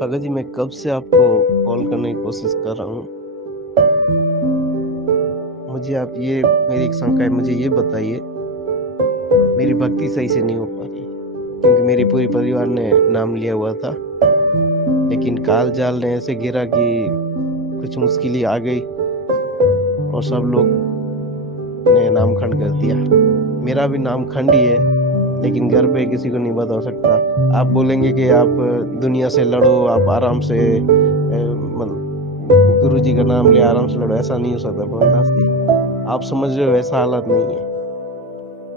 भगत जी, मैं कब से आपको कॉल करने की कोशिश कर रहा हूँ। मुझे आप ये मेरी एक शंका है, मुझे ये बताइए, मेरी भक्ति सही से नहीं हो पा रही क्योंकि मेरी पूरी परिवार ने नाम लिया हुआ था, लेकिन काल जाल ने ऐसे गिरा कि कुछ मुश्किलें आ गई और सब लोग ने नाम खंड कर दिया। मेरा भी नाम खंड ही है, लेकिन घर पे किसी को नहीं बता सकता। आप बोलेंगे कि आप दुनिया से लड़ो, आप आराम से गुरु जी का नाम ले आराम से लड़ो, ऐसा नहीं हो सकता पवनदास जी। आप समझ रहे हो, ऐसा हालत नहीं है,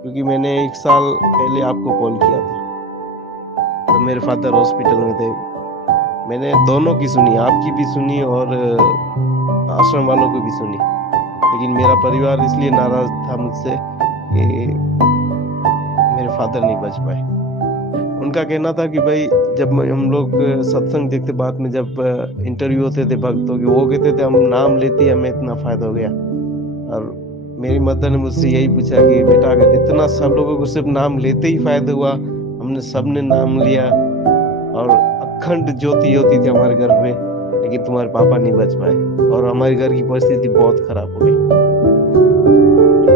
क्योंकि मैंने 1 साल पहले आपको कॉल किया था तो मेरे फादर हॉस्पिटल में थे। मैंने दोनों की सुनी, आपकी भी सुनी और आश्रम वालों की भी सुनी, लेकिन मेरा परिवार इसलिए नाराज था मुझसे कि मेरे फादर नहीं बच पाए। उनका कहना था कि भाई, जब हम लोग सत्संग देखते, बाद में जब इंटरव्यू होते थे भक्तों के, वो कहते थे हम नाम लेते ही हमें इतना फायदा हो गया। और मेरी मदर ने मुझसे यही पूछा कि बेटा, अगर इतना सब लोगों को सिर्फ नाम लेते ही फायदा हुआ, हमने सबने नाम लिया और अखंड ज्योति होती थी हमारे घर पे, लेकिन तुम्हारे पापा नहीं बच पाए और हमारे घर की परिस्थिति बहुत खराब हो गई।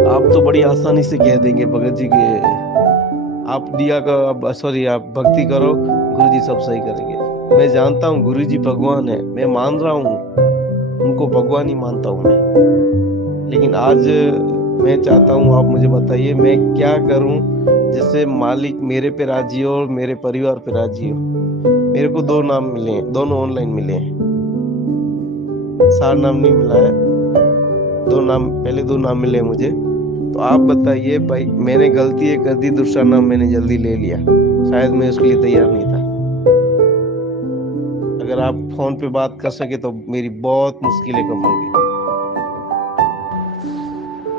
आप तो बड़ी आसानी से कह देंगे भगत जी के आप दिया का सॉरी आप भक्ति करो, गुरुजी सब सही करेंगे। मैं जानता हूँ गुरुजी भगवान है, मैं मान रहा हूँ, उनको भगवान ही मानता हूँ मैं। लेकिन आज मैं चाहता हूँ आप मुझे बताइए मैं क्या करूँ जिससे मालिक मेरे पे राजी हो और मेरे परिवार पे राजी हो। मेरे को 2 नाम मिले हैं, दोनों ऑनलाइन मिले हैं, सार नाम नहीं मिला है। 2 नाम, पहले 2 नाम मिले मुझे। तो आप बताइए भाई, मैंने गलती कर दी, दूसरा नाम मैंने जल्दी ले लिया, शायद मैं उसके लिए तैयार नहीं था। अगर आप फोन पे बात कर सके तो मेरी बहुत मुश्किलें कम होंगी।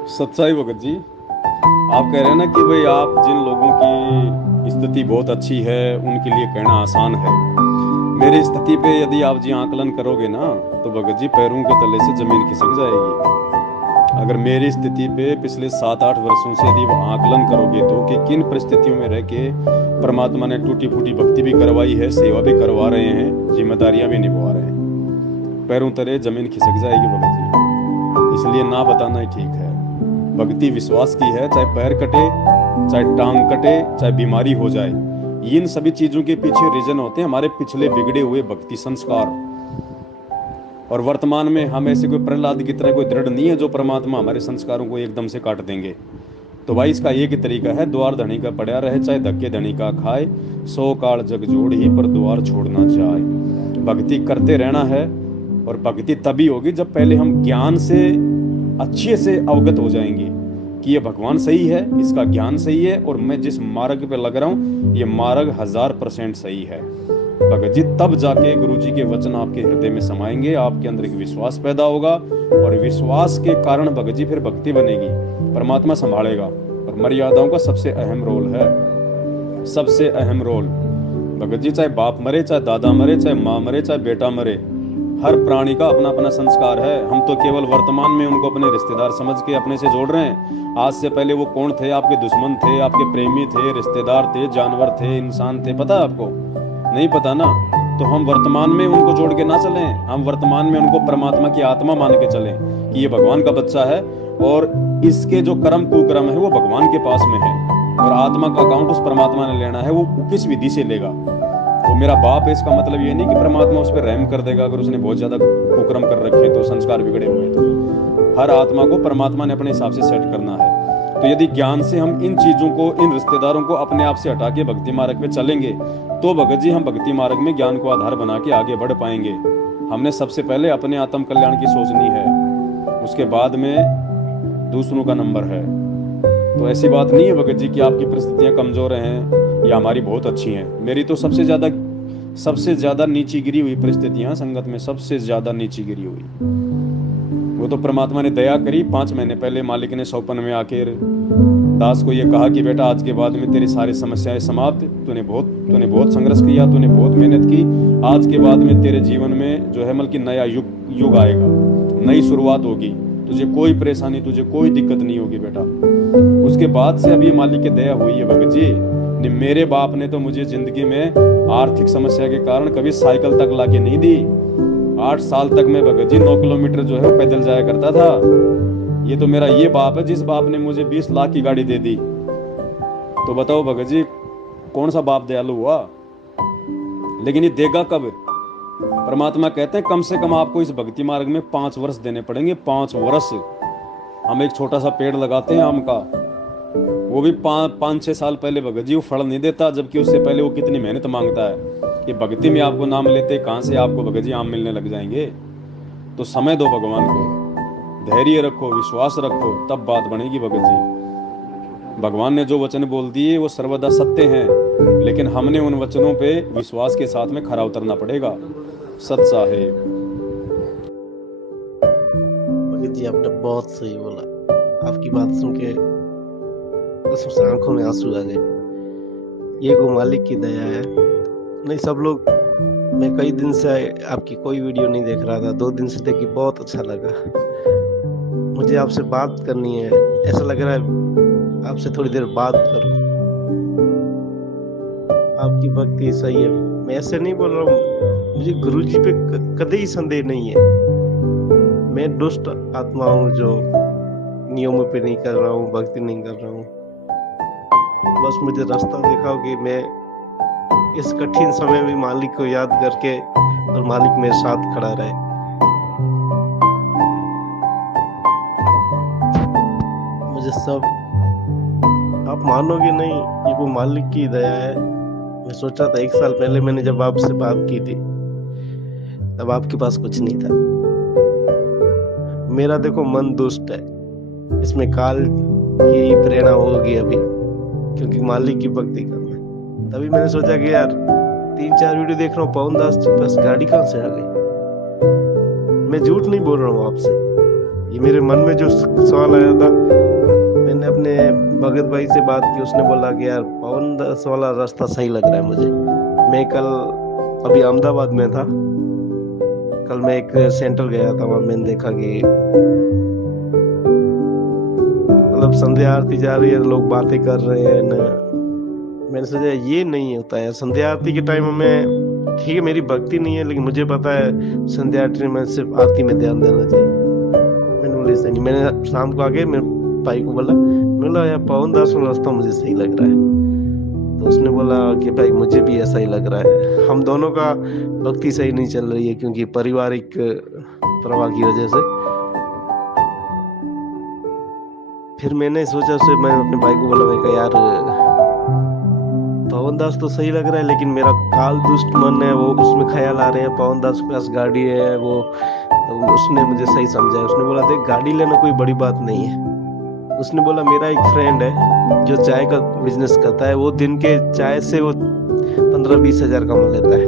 सच्चाई भगत जी, आप कह रहे हैं ना कि भाई आप जिन लोगों की स्थिति बहुत अच्छी है उनके लिए कहना आसान है। मेरी स्थिति पे यदि आप जी आकलन करोगे ना तो भगत जी पैरों के तले से जमीन खिसक जाएगी। अगर मेरी स्थिति पे पिछले 7-8 वर्षों से यदि आकलन करोगे तो कि किन परिस्थितियों में रह के परमात्मा ने टूटी फूटी भक्ति भी करवाई है, सेवा भी करवा रहे हैं, जिम्मेदारियां भी निभा रहे हैं, पैरों तले जमीन खिसक जाएगी भगत जी। इसलिए ना बताना ही ठीक है। भक्ति विश्वास की है, चाहे पैर कटे, चाहे टांग कटे, चाहे बीमारी हो जाए, इन सभी चीजों के पीछे रीजन होते हैं हमारे पिछले बिगड़े हुए भक्ति संस्कार। और वर्तमान में हम ऐसे कोई प्रहलाद की तरह कोई दृढ़ नहीं है जो परमात्मा हमारे संस्कारों को एकदम से काट देंगे। तो भाई इसका एक ही तरीका है, द्वार धनी का पड़ा रहे चाहे धक्के धनी का खाए, 100 काल जग जोड़ ही पर द्वार छोड़ना चाहे। भक्ति करते रहना है और भक्ति तभी होगी जब पहले हम ज्ञान से अच्छे से अवगत हो जाएंगे कि ये भगवान सही है, इसका ज्ञान सही है और मैं जिस मार्ग पे लग रहा हूँ ये मार्ग 1000% सही है। भगत जी तब जाके गुरु जी के वचन आपके हृदय में समाएंगे, आपके अंदर एक विश्वास पैदा होगा और विश्वास के कारण भगत जी फिर भक्ति बनेगी, परमात्मा संभालेगा। और मर्यादाओं का सबसे अहम रोल है, सबसे अहम रोल भगत जी, चाहे बाप मरे, चाहे दादा मरे, चाहे माँ मरे, चाहे बेटा मरे, हर प्राणी का अपना अपना संस्कार है। हम तो केवल वर्तमान में उनको अपने रिश्तेदार समझ के अपने से जोड़ रहे हैं। आज से पहले वो कौन थे? आपके दुश्मन थे, आपके प्रेमी थे, रिश्तेदार थे, जानवर थे, इंसान थे, पता आपको नहीं पता ना? तो हम वर्तमान में उनको जोड़ के ना चलें, हम वर्तमान में उनको परमात्मा की आत्मा मान के चलें कि ये भगवान का बच्चा है और इसके जो कर्म कुकर्म है वो भगवान के पास में है और आत्मा का अकाउंट उस परमात्मा ने लेना है, वो किस विधि से लेगा। वो मेरा बाप है, इसका मतलब ये नहीं कि परमात्मा उस पर रहम कर देगा अगर उसने बहुत ज्यादा कुकर्म कर रखे तो, संस्कार बिगड़े हुए तो। हर आत्मा को परमात्मा ने अपने हिसाब से सेट करना है। तो यदि ज्ञान से हम इन चीजों को, इन रिश्तेदारों को अपने आप से हटा के भक्ति मार्ग पे चलेंगे तो भगत जी हम भक्ति मार्ग में ज्ञान को आधार बना के आगे बढ़ पाएंगे। हमने सबसे पहले अपने आत्म कल्याण की सोचनी है, उसके बाद में दूसरों का नंबर है। तो ऐसी बात नहीं है भगत जी कि आपकी परिस्थितियां कमजोर हैं या हमारी बहुत अच्छी हैं। मेरी तो सबसे ज्यादा नीची गिरी हुई परिस्थितियां संगत में, सबसे ज्यादा नीची गिरी हुई। वो तो परमात्मा ने दया करी। 5 महीने पहले मालिक ने सौपन में आकर दास को ये कहा कि बेटा आज के बाद में तेरी सारी समस्याएं समाप्त, तूने बहुत संघर्ष किया, तूने बहुत मेहनत की, आज के बाद में तेरे जीवन में जो है बल्कि नया युग आएगा, नई शुरुआत होगी, तुझे कोई परेशानी, तुझे कोई दिक्कत नहीं होगी बेटा। उसके बाद से अभी मालिक की दया हुई है भगत जी, नहीं, मेरे बाप ने तो मुझे जिंदगी में आर्थिक समस्या के कारण कभी साइकिल तक लाके नहीं दी। 8 साल तक मैं भगत जी 9 किलोमीटर जो है पैदल जाया करता था। ये तो मेरा ये बाप है जिस बाप ने मुझे 20 लाख की गाड़ी दे दी। तो बताओ भगत जी कौन सा बाप दयालु हुआ। लेकिन ये देगा कब। परमात्मा कहते हैं कम से कम आपको इस भक्ति मार्ग में 5 वर्ष देने पड़ेंगे। 5 वर्ष। हम एक छोटा सा पेड़ लगाते हैं आम का, वो भी 5-6 साल पहले भगत जी वो फल नहीं देता, जबकि उससे पहले वो कितनी मेहनत मांगता है कि भक्ति में आपको नाम लेते कहां से आपको भगत जी आम मिलने लग जाएंगे। तो समय दो भगवान को, धैर्य रखो, विश्वास रखो, तब बात बनेगी भगत जी। भगवान ने जो वचन बोल दिए वो सर्वदा सत्य हैं, लेकिन हमने उन वचनों पे विश्वास के साथ में खरा उतरना पड़ेगा। सत साहेब। भगत जी आपने बहुत सही बोला। आपकी बात सुन के सबसे आंखों में आंसू आ गए। ये गो मालिक की दया है। नहीं सब लोग, मैं कई दिन से आपकी कोई वीडियो नहीं देख रहा था, 2 दिन से देखी, बहुत अच्छा लगा। मुझे आपसे बात करनी है, ऐसा लग रहा है आपसे थोड़ी देर बात करूं। आपकी भक्ति सही है, मैं ऐसे नहीं बोल रहा हूँ। मुझे गुरुजी पे कभी ही संदेह नहीं है। मैं दुष्ट आत्मा हूँ जो नियमों पे नहीं कर रहा हूँ, भक्ति नहीं कर रहा हूँ। बस मुझे रास्ता दिखाओ कि मैं इस कठिन समय में मालिक को याद करके और मालिक मेरे साथ खड़ा रहे। मुझे सब, आप मानोगे नहीं, ये वो मालिक की दया है। मैं सोचा था 1 साल पहले मैंने जब आपसे बात की थी तब आपके पास कुछ नहीं था। मेरा देखो मन दुष्ट है, इसमें काल की प्रेरणा होगी अभी, क्योंकि मालिक की भक्ति करना है। तभी मैंने सोचा कि यार 3-4 वीडियो देख रहा हूँ, पवन दास के पास गाड़ी कहाँ से आ गई। मैं झूठ नहीं बोल रहा हूँ आपसे, ये मेरे मन में जो सवाल आया था। मैंने अपने भगत भाई से बात की, उसने बोला कि यार पवन दास वाला रास्ता सही लग रहा है मुझे। मैं कल अभी अहमदाबाद में था, कल मैं एक सेंटर गया था, वहां मैंने देखा कि मतलब संध्या आरती जा रही है, लोग बातें कर रहे हैं ना। मैंने सोचा ये नहीं होता है संध्या आरती के टाइम में। ठीक है मेरी भक्ति नहीं है, लेकिन मुझे पता है संध्या आरती में सिर्फ आरती में ध्यान देना चाहिए। मैंने बोला ऐसा नहीं। मैंने शाम को आके मेरे भाई को बोला यार पवन दास वाला रास्ता मुझे सही लग रहा है। तो उसने बोला कि भाई मुझे भी ऐसा ही लग रहा है। हम दोनों का भक्ति सही नहीं चल रही है, क्योंकि पारिवारिक प्रवाह की वजह से। फिर मैंने सोचा से मैं अपने भाई को बोला, मैं कहा यार पवन दास तो सही लग रहा है, लेकिन मेरा काल दुष्ट मन है, वो उसमें ख्याल आ रहे हैं पवन दास के पास गाड़ी है वो। तो उसने मुझे सही समझाया। उसने बोला देख गाड़ी लेना कोई बड़ी बात नहीं है। उसने बोला मेरा एक फ्रेंड है जो चाय का बिजनेस करता है, वो दिन के चाय से वो 15-20 हजार कमा लेता है।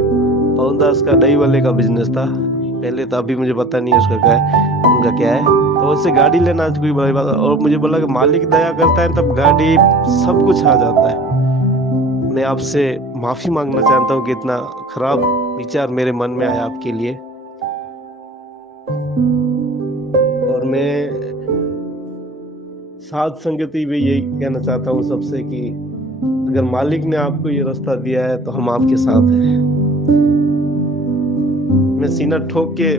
पवन दास का दही वाले का बिजनेस था पहले, तो अभी मुझे पता नहीं उसका क्या है, उनका क्या है। तो उससे गाड़ी लेना आज कोई बड़ी बात। और मुझे बोला कि मालिक दया करता है तब गाड़ी सब कुछ आ जाता है। मैं आपसे माफी मांगना चाहता हूँ कि इतना खराब विचार मेरे मन में आया आपके लिए। और मैं साथ संगति भी यही कहना चाहता हूँ सबसे कि अगर मालिक ने आपको ये रास्ता दिया है तो हम आपके साथ हैं। मैं सीना ठोक के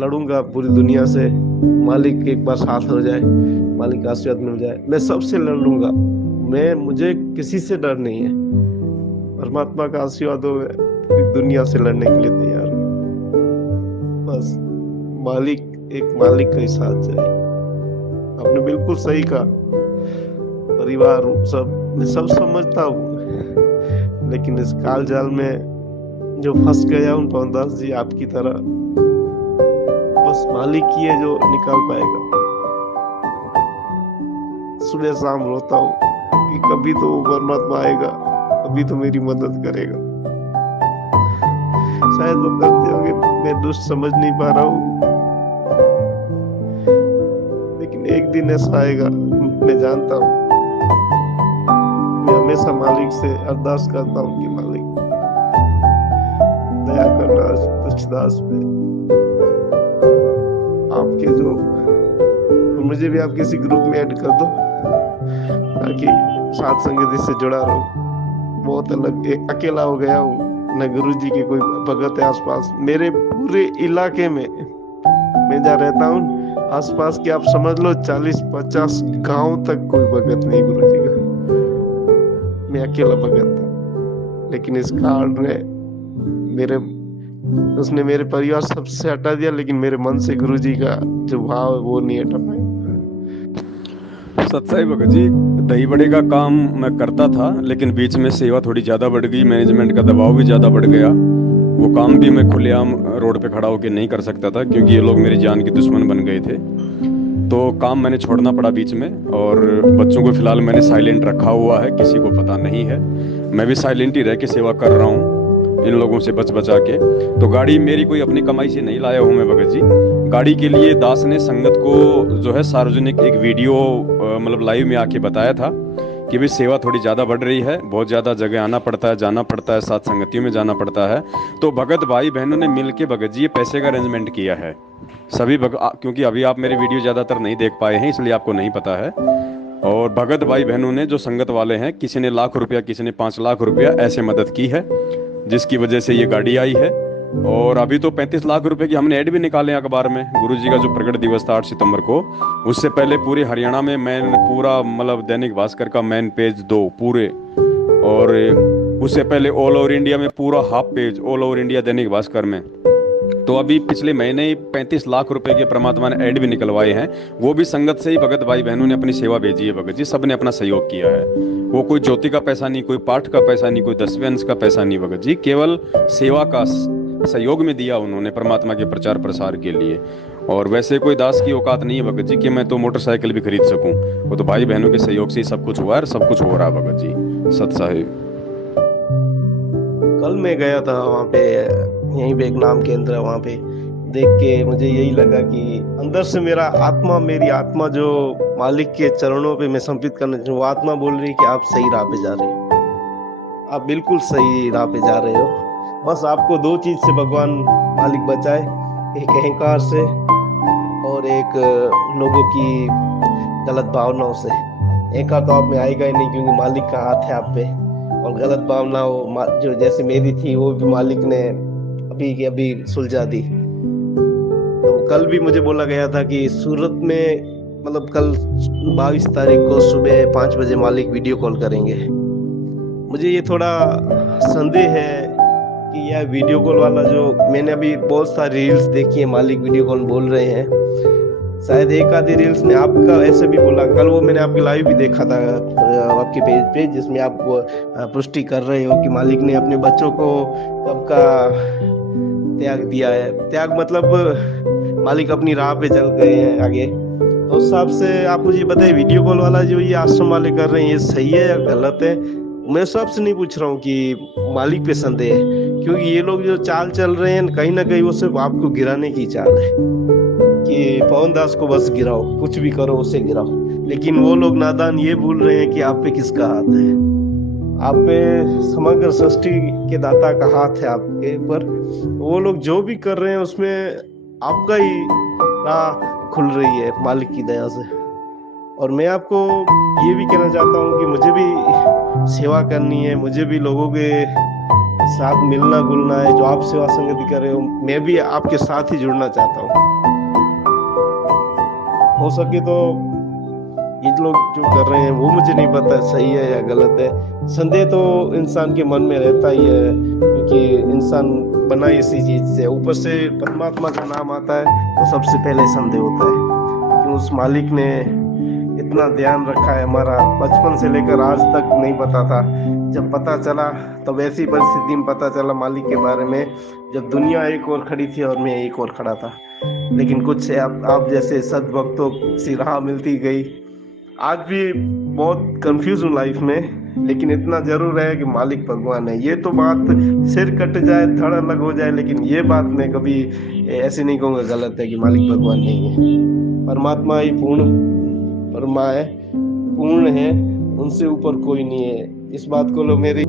लड़ूंगा पूरी दुनिया से, मालिक एक बार साथ हो जाए, मालिक का आशीर्वाद मिल जाए, मैं सबसे लड़ लूंगा। मुझे किसी से डर नहीं है। परमात्मा का आशीर्वाद हो, दुनिया से लड़ने के लिए तैयार हूं। बस मालिक, एक मालिक का ही साथ जाए। आपने बिल्कुल सही कहा। परिवार मैं सब समझता हूँ, लेकिन इस काल जाल में जो फंस गया हूँ पवन दास जी आपकी तरह, बस मालिक ही है जो निकाल पाएगा। सुबह शाम रोता हूँ कि कभी तो वो परमात्मा आएगा, कभी तो मेरी मदद करेगा। शायद वो करते होंगे, मैं दुष्ट समझ नहीं पा रहा हूँ, लेकिन एक दिन ऐसा आएगा, मैं जानता हूँ। मैं हमेशा मालिक से अरदास करता हूँ कि मालिक दया करना तुझदास पे। आपके जो, मुझे भी आप किसी ग्रुप में ऐड कर दो ताकि साथ संगति से जुड़ा रहूं। बहुत अलग, अकेला हो गया हूँ। न गुरुजी के कोई भगत है आसपास। मेरे पूरे इलाके में मैं जहाँ रहता हूँ आसपास के आप समझ लो 40-50 गांव तक कोई भगत नहीं गुरुजी का। मैं अकेला भगत था, लेकिन इस कार्ड ने मेरे उसने मेरे परिवार सबसे हटा दिया, लेकिन मेरे मन से गुरुजी का जो भाव है वो नहीं हटा पाया। सत्साई भगत जी, दही बड़े का काम मैं करता था, लेकिन बीच में सेवा थोड़ी ज़्यादा बढ़ गई, मैनेजमेंट का दबाव भी ज़्यादा बढ़ गया। वो काम भी मैं खुलेआम रोड पे खड़ा होकर नहीं कर सकता था, क्योंकि ये लोग मेरी जान के दुश्मन बन गए थे। तो काम मैंने छोड़ना पड़ा बीच में, और बच्चों को फिलहाल मैंने साइलेंट रखा हुआ है, किसी को पता नहीं है। मैं भी साइलेंट ही रह के सेवा कर रहा हूँ इन लोगों से बच बचा के। तो गाड़ी मेरी कोई अपनी कमाई से नहीं लाया हूँ मैं भगत जी। गाड़ी के लिए दास ने संगत को जो है सार्वजनिक एक वीडियो मतलब लाइव में आके बताया था कि भाई सेवा थोड़ी ज़्यादा बढ़ रही है, बहुत ज़्यादा जगह आना पड़ता है, जाना पड़ता है, साथ संगतियों में जाना पड़ता है। तो भगत भाई बहनों ने मिल के भगत जी ये पैसे का अरेंजमेंट किया है सभी क्योंकि अभी आप मेरे वीडियो ज़्यादातर नहीं देख पाए हैं, इसलिए आपको नहीं पता है। और भगत भाई बहनों ने जो संगत वाले हैं, किसी ने ₹1,00,000, किसी ने ₹5,00,000 ऐसे मदद की है, जिसकी वजह से ये गाड़ी आई है। और अभी तो 35 लाख रुपए की हमने ऐड भी निकाले अखबार में। गुरुजी का जो प्रकट दिवस था 8 सितंबर को, उससे पहले पूरे हरियाणा में मैं पूरा मतलब दैनिक भास्कर का मेन पेज 2 पूरे, और उससे पहले ऑल ओवर इंडिया में पूरा half page all over India Dainik Bhaskar में। तो अभी पिछले महीने ही 35 लाख रुपए के परमात्मा ने ऐड भी निकलवाए हैं, वो भी संगत से ही भगत भाई बहनों ने अपनी सेवा भेजी है भगत जी। सबने अपना सहयोग किया है। वो कोई ज्योति का पैसा नहीं, कोई पाठ का पैसा नहीं, कोई 10वें अंश का पैसा नहीं भगत जी, केवल सेवा का सहयोग में दिया उन्होंने परमात्मा के प्रचार प्रसार के लिए। और वैसे कोई दास की औकात नहीं है भगत जी कि मैं तो मोटरसाइकिल भी खरीद सकूं। वो तो भाई बहनों के सहयोग से ही सब कुछ हुआ है और सब कुछ हो रहा है भगत जी। सत साहिब। कल मैं गया था वहाँ पे, यहीं पे एक नाम केंद्र है, वहाँ पे देख के मुझे यही लगा कि अंदर से मेरी आत्मा जो मालिक के चरणों पे मैं समर्पित करना चाहूँ, वो आत्मा बोल रही है कि आप सही राह पे जा रहे हो, आप बिल्कुल सही राह पे जा रहे हो। बस आपको 2 चीज से भगवान मालिक बचाए, एक अहंकार से और एक लोगों की गलत भावनाओं से। अहंकार तो आप में आएगा ही नहीं, क्योंकि मालिक का हाथ है आप पे। और गलत भावना जो जैसे मेरी थी, वो भी मालिक ने अभी की अभी सुलझा दी। तो कल भी मुझे बोला गया था कि सूरत में मतलब कल 22 तारीख को सुबह 5 बजे मालिक वीडियो कॉल करेंगे। मुझे ये थोड़ा संदेह है कि यह वीडियो कॉल वाला, जो मैंने अभी बहुत सारी रील्स देखी है, मालिक वीडियो कॉल बोल रहे हैं, शायद एक आधी रील्स में आपका ऐसे भी बोला। कल वो मैंने आपके लाइव भी देखा था आपके पेज पे, जिसमें आप पुष्टि कर रहे हो कि मालिक ने अपने बच्चों को कब का त्याग दिया है। त्याग मतलब मालिक अपनी राह पे चल गए हैं आगे। तो उस हिसाब से आप मुझे बताइए, वीडियो कॉल वाला जो ये आश्रम वाले कर रहे हैं, ये सही है या गलत है? मैं सबसे नहीं पूछ रहा हूँ कि मालिक पे संदेह है, क्योंकि ये लोग जो चाल चल रहे हैं कहीं ना कहीं वो सिर्फ आपको गिराने की चाल है कि पवन दास को बस गिराओ, कुछ भी करो उसे गिराओ। लेकिन वो लोग नादान ये भूल रहे हैं कि आप पे किसका हाथ है। आप पे समग्र सृष्टि के दाता का हाथ है आपके ऊपर। वो लोग जो भी कर रहे हैं उसमें आपका ही राह खुल रही है मालिक की दया से। और मैं आपको ये भी कहना चाहता हूँ कि मुझे भी सेवा करनी है, मुझे भी लोगों के साथ मिलना जुलना है। जो आप सेवा संगति कर रहे हो, मैं भी आपके साथ ही जुड़ना चाहता हूँ। हो सके तो ये लोग जो कर रहे हैं वो मुझे नहीं पता सही है या गलत है। संदेह तो इंसान के मन में रहता ही है, क्योंकि इंसान बना इसी चीज से। ऊपर से परमात्मा का नाम आता है तो सबसे पहले संदेह होता है कि उस मालिक ने इतना ध्यान रखा है हमारा, बचपन से लेकर आज तक नहीं पता था। जब पता चला तब ऐसी परिस्थिति में पता चला मालिक के बारे में, जब दुनिया एक और खड़ी थी और मैं एक और खड़ा था। लेकिन कुछ आप जैसे सद्भक्तों की राह मिलती गई। आज भी बहुत कंफ्यूज हूँ लाइफ में, लेकिन इतना जरूर है कि मालिक भगवान है। ये तो बात सिर कट जाए धड़ अलग हो जाए, लेकिन ये बात मैं कभी ऐसे नहीं कहूँगा गलत है कि मालिक भगवान नहीं है। परमात्मा ही पूर्ण है, उनसे ऊपर कोई नहीं है। इस बात को लो मेरी।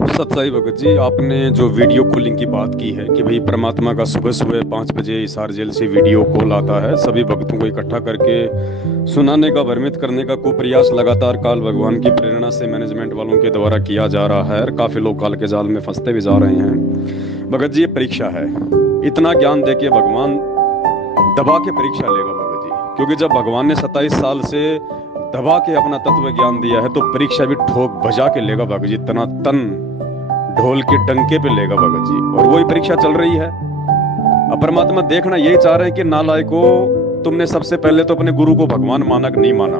सत्साई भगत जी, आपने जो वीडियो कॉलिंग की बात की है कि भाई परमात्मा का सुबह सुबह 5 बजे हिसार जेल से वीडियो कॉल आता है, सभी भक्तों को इकट्ठा करके सुनाने का, भ्रमित करने का कुप्रयास लगातार काल भगवान की प्रेरणा से मैनेजमेंट वालों के द्वारा किया जा रहा है और काफी लोग काल के जाल में फंसते भी जा रहे हैं। भगत जी, ये परीक्षा है। इतना ज्ञान दे के भगवान दबा के परीक्षा लेगा भगत जी, क्योंकि जब भगवान ने 27 साल से दबा के अपना तत्व ज्ञान दिया है तो परीक्षा भी ठोक बजा के लेगा भगत जी, तना तन ढोल के डंके पे लेगा भगत जी। और वही परीक्षा चल रही है। अब परमात्मा देखना यही चाह रहे हैं कि नालायको, तुमने सबसे पहले तो अपने गुरु को भगवान माना कि नहीं माना,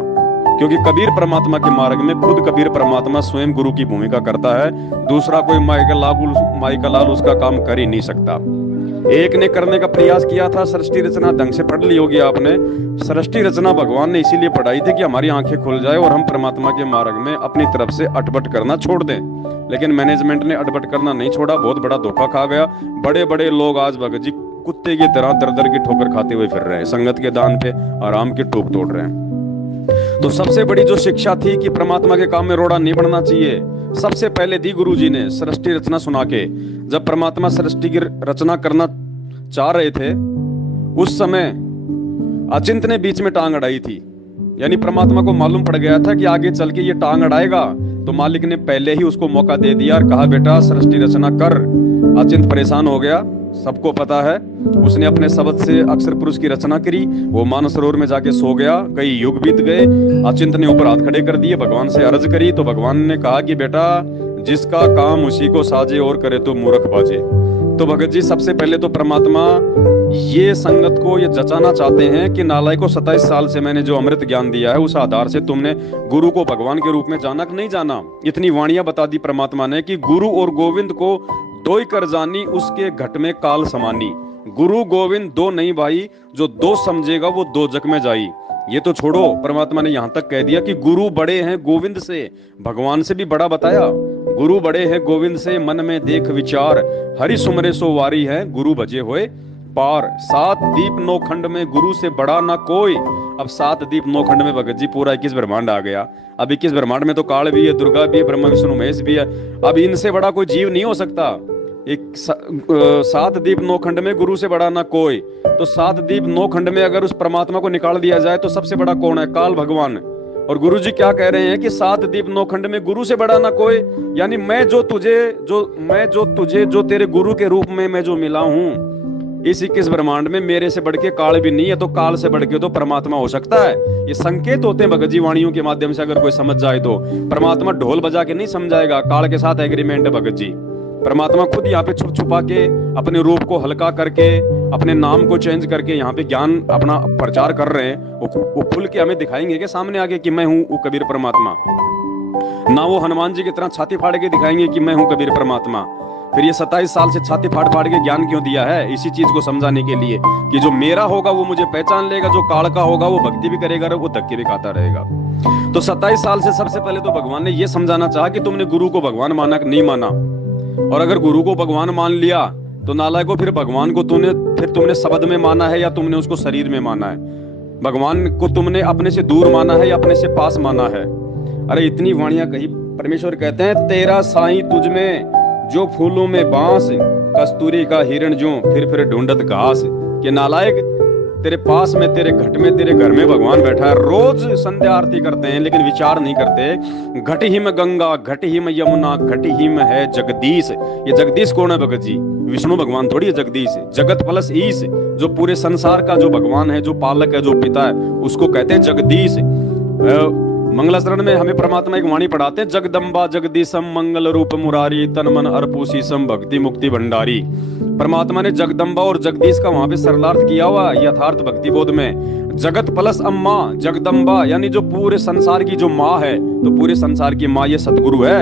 क्योंकि कबीर परमात्मा के मार्ग में खुद कबीर परमात्मा स्वयं गुरु की भूमिका करता है। दूसरा कोई माई का लाल उसका काम कर ही नहीं सकता। एक ने करने का प्रयास किया था, सृष्टि रचना ढंग से पढ़ ली होगी आपने। सृष्टि रचना भगवान ने इसीलिए पढ़ाई थी कि हमारी आंखें खुल जाए और हम परमात्मा के मार्ग में अपनी तरफ से अटपट करना छोड़ दें। लेकिन मैनेजमेंट ने अटपट करना नहीं छोड़ा, बहुत बड़ा धोखा खा गया। बड़े बड़े लोग आज भगत जी कुत्ते की तरह दर दर की ठोकर खाते हुए फिर रहे हैं, संगत के दान पे आराम की टोक तोड़ रहे हैं। तो सबसे बड़ी जो शिक्षा थी कि परमात्मा के काम में रोड़ा नहीं पड़ना चाहिए, सबसे पहले दी गुरु जी ने सृष्टि रचना सुना के। जब परमात्मा सृष्टि की रचना करना चाह रहे थे, उस समय अचिंत ने बीच में टांग अड़ाई थी। यानी परमात्मा को मालूम पड़ गया था कि आगे चल के ये टांग अड़ाएगा, तो मालिक ने पहले ही उसको मौका दे दिया और कहा, बेटा सृष्टि रचना कर। अचिंत परेशान हो गया, सबको पता है। उसने अपने शब्द से अक्षर पुरुष की रचना करी, वो मानसरोवर में जाके सो गया। कई युग बीत गए, अचिंत ने ऊपर हाथ खड़े कर दिए, भगवान से अर्ज करी, तो भगवान ने कहा कि बेटा जिसका काम उसी को साजे और करे तो मूर्ख बाजे। तो भगत जी, सबसे पहले तो परमात्मा ये संगत को ये जचाना चाहते हैं कि नालायक को 27 साल से मैंने जो अमृत ज्ञान दिया है, उस आधार से तुमने गुरु को भगवान के रूप में जाना कि नहीं जाना। इतनी वाणियां बता दी परमात्मा ने कि गुरु और गोविंद को दो ही कर जानी, उसके घट में काल समानी। गुरु गोविंद दो नहीं भाई, जो दो समझेगा वो दो जग में जाई। ये तो छोड़ो, परमात्मा ने यहां तक कह दिया कि गुरु बड़े हैं गोविंद से, भगवान से भी बड़ा बताया। गुरु बड़े हैं गोविंद से, मन में देख विचार, हरि सुमरे सो वारी है, गुरु भजे होए पार। 7 दीप 9 खंड में गुरु से बड़ा ना कोई। अब 7 दीप 9 खंड में भगत जी पूरा 21 ब्रह्मांड आ गया। अब 21 ब्रह्मांड में तो काल भी है, दुर्गा भी है, ब्रह्मा विष्णु महेश भी है। अब इनसे बड़ा कोई जीव नहीं हो सकता। 7 दीप 9 खंड में गुरु से बड़ा ना कोई। तो 7 दीप 9 खंड में अगर उस परमात्मा को निकाल दिया जाए तो सबसे बड़ा कौन है? काल भगवान। और गुरु जी क्या कह रहे हैं कि 7 दीप 9 खंड में गुरु से बड़ा ना कोई। यानी मैं जो तुझे जो तेरे गुरु के रूप में मैं जो मिला हूं, इस 21 ब्रह्मांड में मेरे से बढ़ के काल भी नहीं है, तो काल से बढ़ के तो परमात्मा हो सकता है। ये संकेत होते हैं भगत जी वाणियों के माध्यम से, अगर कोई समझ जाए तो। परमात्मा ढोल बजा के नहीं समझाएगा, काल के साथ एग्रीमेंट है भगत जी। परमात्मा खुद यहाँ पे छुप छुपा के अपने रूप को हल्का करके, अपने नाम को चेंज करके यहाँ पे ज्ञान अपना प्रचार कर रहे हैं। वो खुल के हमें दिखाएंगे कि सामने आगे कि मैं हूँ वो कबीर परमात्मा। ना वो हनुमान जी की तरह छाती फाड़ के दिखाएंगे कि मैं हूँ कबीर परमात्मा। फिर ये 27 साल से छाती फाड़ फाड़ के ज्ञान क्यों दिया है? इसी चीज को समझाने के लिए कि जो मेरा होगा वो मुझे पहचान लेगा, जो काल का होगा वो भक्ति भी करेगा और वो धक्के भी खाता रहेगा। तो 27 साल से सबसे पहले तो भगवान ने ये समझाना चाहा कि तुमने गुरु को भगवान माना कि नहीं माना। और अगर गुरु को भगवान मान लिया तो नालायक को फिर भगवान को तुमने शब्द में माना है या तुमने उसको शरीर में माना है? भगवान को तुमने अपने से दूर माना है या अपने से पास माना है? अरे इतनी वाणियां कही। परमेश्वर कहते हैं, तेरा साईं तुझ में जो फूलों में बांस, कस्तूरी का हिरण जो फिर ढूंढत घास। के नालायक, तेरे पास में, तेरे घट में, तेरे घर में भगवान बैठा है। रोज संध्या आरती करते हैं लेकिन विचार नहीं करते। घट ही में गंगा, घट ही में यमुना, घट ही में है जगदीश। ये जगदीश कौन है भगत जी? विष्णु भगवान थोड़ी है जगदीश। जगत प्लस ईश, जो पूरे संसार का जो भगवान है, जो पालक है, जो पिता है, उसको कहते हैं जगदीश। मंगलाचरण में हमें परमात्मा एक वाणी पढ़ाते हैं, जगदम्बा जगदीशम मंगल रूप मुरारी, तन मन अर्पूसीसम भक्ति मुक्ति भंडारी। परमात्मा ने जगदम्बा और जगदीश का वहां पे सरलार्थ किया हुआ यथार्थ भक्ति बोध में। जगत प्लस अम्मा, जगदम्बा यानी जो पूरे संसार की जो माँ है, तो पूरे संसार की माँ ये सतगुरु है।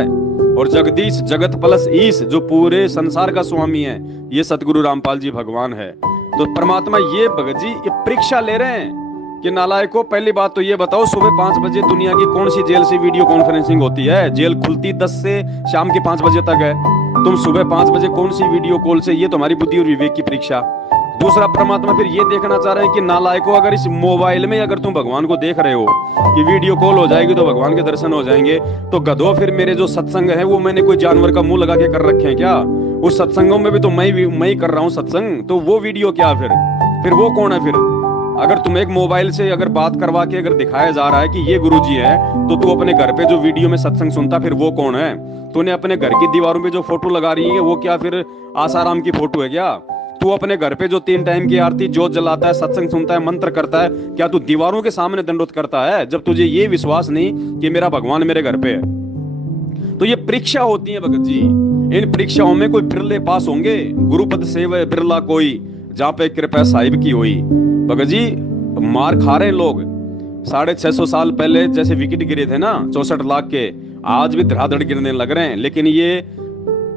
और जगदीश, जगत प्लस ईश, जो पूरे संसार का स्वामी है, ये सतगुरु रामपाल जी भगवान है। तो परमात्मा ये भगत जी ये परीक्षा ले रहे हैं कि नालायक को पहली बात तो ये बताओ, सुबह 5 बजे दुनिया की कौन सी जेल से वीडियो कॉन्फ्रेंसिंग होती है? जेल खुलती 10 से शाम के 5 बजे तक है। तुम सुबह 5 बजे कौन सी वीडियो कॉल से? ये तुम्हारी बुद्धि और विवेक की परीक्षा। दूसरा परमात्मा फिर ये देखना चाह रहे हैं कि नालायकों, अगर इस मोबाइल में अगर तुम भगवान को देख रहे हो कि वीडियो कॉल हो जाएगी तो भगवान के दर्शन हो जाएंगे, तो गधो फिर मेरे जो सत्संग है वो मैंने कोई जानवर का मुंह लगा के कर रखे हैं क्या? उस सत्संगों में भी तो मैं ही कर रहा हूँ सत्संग, तो वो वीडियो क्या फिर वो कौन है? फिर अगर तुम एक मोबाइल से अगर बात करवा के अगर दिखाया जा रहा है कि ये गुरुजी है, तो तू अपने घर पे जो वीडियो में सत्संग सुनता फिर वो कौन है? तूने अपने घर की दीवारों पे जो फोटो लगा रही है वो क्या फिर आसाराम की फोटो है क्या? तू अपने घर पे जो 3 टाइम की आरती जोत जलाता है, सत्संग सुनता है, मंत्र करता है, क्या तू दीवारों के सामने दंडोत करता है जब तुझे ये विश्वास नहीं कि मेरा भगवान मेरे घर पे है? तो ये परीक्षा होती है भगत जी। इन परीक्षाओं में कोई बिरले पास होंगे। गुरुपद सेवय बिरला कोई, जहां पे कृपा साहिब की हुई। भगत जी मार खा रहे हैं लोग। 650 साल पहले जैसे विकेट गिरे थे ना 64 लाख के, आज भी धड़ाधड़ गिरने लग रहे हैं। लेकिन ये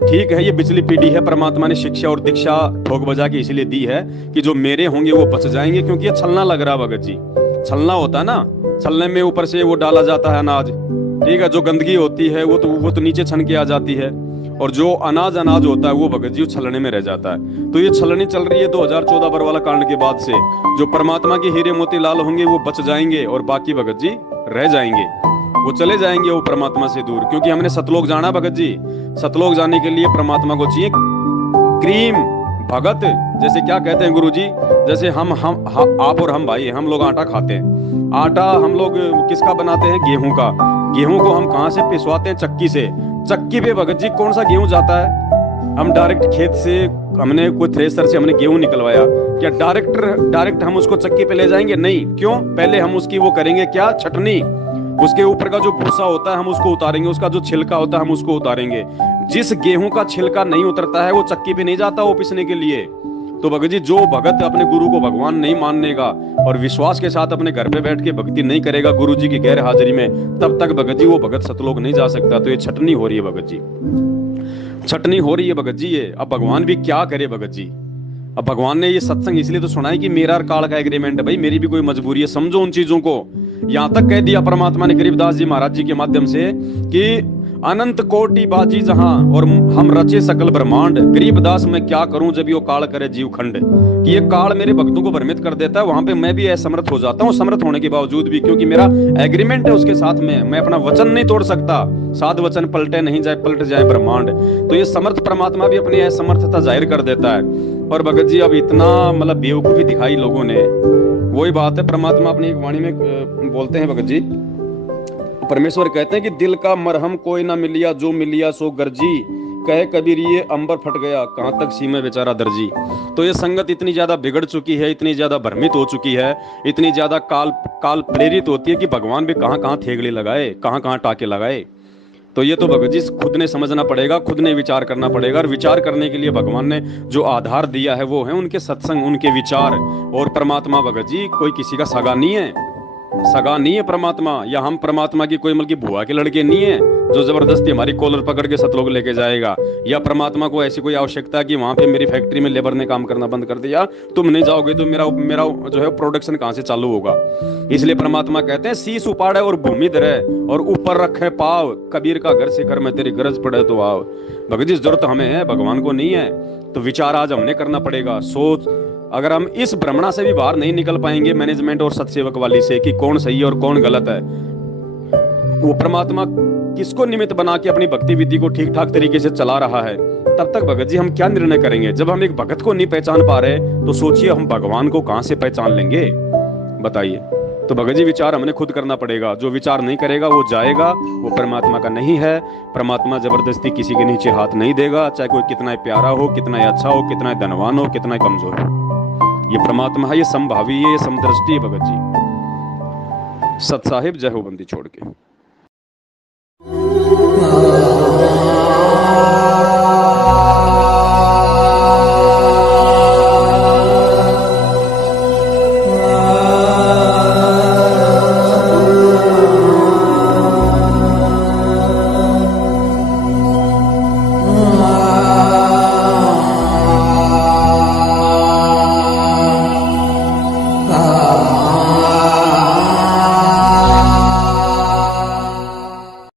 ठीक है, ये पिछली पीढ़ी है, परमात्मा ने शिक्षा और दीक्षा ठोक बजा के इसलिए दी है कि जो मेरे होंगे वो बच जाएंगे, क्योंकि ये छलना लग रहा भगत जी। छलना होता है ना, छलने में ऊपर से वो डाला जाता है अनाज, ठीक है, जो गंदगी होती है वो तो नीचे छन के आ जाती है, और जो अनाज होता है वो भगत जी छलने में रह जाता है। तो ये छलनी चल रही है 2014 बरवाला कांड के बाद से। जो परमात्मा के हीरे मोती लाल होंगे वो बच जाएंगे, और बाकी भगत जी रह जाएंगे, वो चले जाएंगे वो परमात्मा से दूर। क्योंकि हमने सतलोक जाना भगत जी, सतलोक जाने के लिए परमात्मा को चाहिए क्रीम भगत। जैसे क्या कहते हैं गुरुजी, जैसे हम आप और हम भाई, हम लोग आटा खाते हैं। आटा हम लोग किसका बनाते हैं? गेहूं का। गेहूं को हम कहां से पिसवाते हैं? चक्की से। चक्की पे भगत जी कौन सा गेहूं जाता है? हम डायरेक्ट खेत से, हमने कोई थ्रेसर से हमने गेहूं निकलवाया, क्या डायरेक्ट हम उसको चक्की पे ले जाएंगे? नहीं। क्यों? पहले हम उसकी वो करेंगे क्या? छटनी। उसके ऊपर का जो भूसा होता है हम उसको उतारेंगे, उसका जो छिलका होता है हम उसको उतारेंगे। जिस गेहूं का छिलका नहीं उतरता है वो चक्की पे नहीं जाता वो पिसने के लिए। तो भगत जी जो भगत अपने गुरु को भगवान नहीं मानेगा और विश्वास के साथ अपने घर पे बैठ के भक्ति नहीं करेगा गुरु जी की गैर हाजिरी में, तब तक भगत जी वो भगत सतलोक नहीं जा सकता। तो ये छटनी हो रही है भगत जी, छटनी हो रही है भगत जी ये। अब भगवान भी क्या करे भगत जी? अब भगवान ने ये सत्संग इसलिए तो सुना है कि मेरा और काल का एग्रीमेंट है भाई, मेरी भी कोई मजबूरी है, समझो उन चीजों को। यहां तक कह दिया परमात्मा ने गरीबदास जी महाराज जी के माध्यम से कि अनंत कोटि बाजी जहां और हम रचे सकल ब्रह्मांड, गरीबदास मैं क्या करूं जब यो काल करे जीव खंड। कि ये काल मेरे भक्तों को भ्रमित कर देता है, वहां पे मैं भी असमर्थ हो जाता हूं, समर्थ होने के बावजूद भी, क्योंकि मेरा एग्रीमेंट है उसके साथ में, मैं अपना वचन नहीं तोड़ सकता। साध वचन पलटे नहीं जाए, पलट जाए ब्रह्मांड। तो ये समर्थ परमात्मा भी अपनी असमर्थता जाहिर कर देता है। और भगत जी अब इतना मतलब बेवकूफी दिखाई लोगों ने। वही बात है, परमात्मा अपनी एक वाणी में बोलते हैं भगत जी, परमेश्वर कहते हैं कि दिल का मरहम कोई ना मिलिया, जो मिलिया सो गर्जी, कहे कबीर ये अंबर फट गया, कहां तक सीमे बेचारा दर्जी। तो ये संगत इतनी ज्यादा बिगड़ चुकी है, इतनी ज्यादा भ्रमित हो चुकी है, इतनी ज्यादा काल प्रेरित होती है कि भगवान भी कहां कहां थेगड़े लगाए, कहां कहां टाके लगाए। तो ये तो भगत जी खुद ने समझना पड़ेगा, खुद ने विचार करना पड़ेगा। और विचार करने के लिए भगवान ने जो आधार दिया है वो है उनके सत्संग, उनके विचार। और परमात्मा भगत जी कोई किसी का सगा नहीं है, सगा नहीं है परमात्मा। या हम परमात्मा की कोई मतलब बुआ के लड़के नहीं है जो जबरदस्ती हमारी कॉलर पकड़ के सतलोक लेके जाएगा। या परमात्मा को ऐसी कोई आवश्यकता कि वहां पे मेरी फैक्ट्री में लेबर ने काम करना बंद कर दिया, तुम नहीं जाओगे तो मेरा जो है प्रोडक्शन कहां से चालू होगा। इसलिए परमात्मा कहते हैं शीश उपाड़े और भूमि धरे और ऊपर रखे पाव, कबीर का घर से घर में तेरी गरज पड़े तो आओ। भगत जी जरूरत हमें है, भगवान को नहीं है। तो विचार आज हमने करना पड़ेगा, सोच। अगर हम इस भ्रमणा से भी बाहर नहीं निकल पाएंगे मैनेजमेंट और सत्सेवक वाली से कि कौन सही और कौन गलत है, वो परमात्मा किसको निमित्त बना के अपनी भक्ति विधि को ठीक ठाक तरीके से चला रहा है, तब तक भगत जी हम क्या निर्णय करेंगे? जब हम एक भगत को नहीं पहचान पा रहे तो सोचिए हम भगवान को कहां से पहचान लेंगे, बताइए। तो भगत जी विचार हमने खुद करना पड़ेगा। जो विचार नहीं करेगा वो जाएगा, वो परमात्मा का नहीं है। परमात्मा जबरदस्ती किसी के नीचे हाथ नहीं देगा, चाहे कोई कितना प्यारा हो, कितना अच्छा हो, कितना धनवान हो, कितना कमजोर हो। ये परमात्मा है, ये संभावी है, ये समदृष्टि है भगत जी। सत साहिब जय हो बंदी छोड़ के।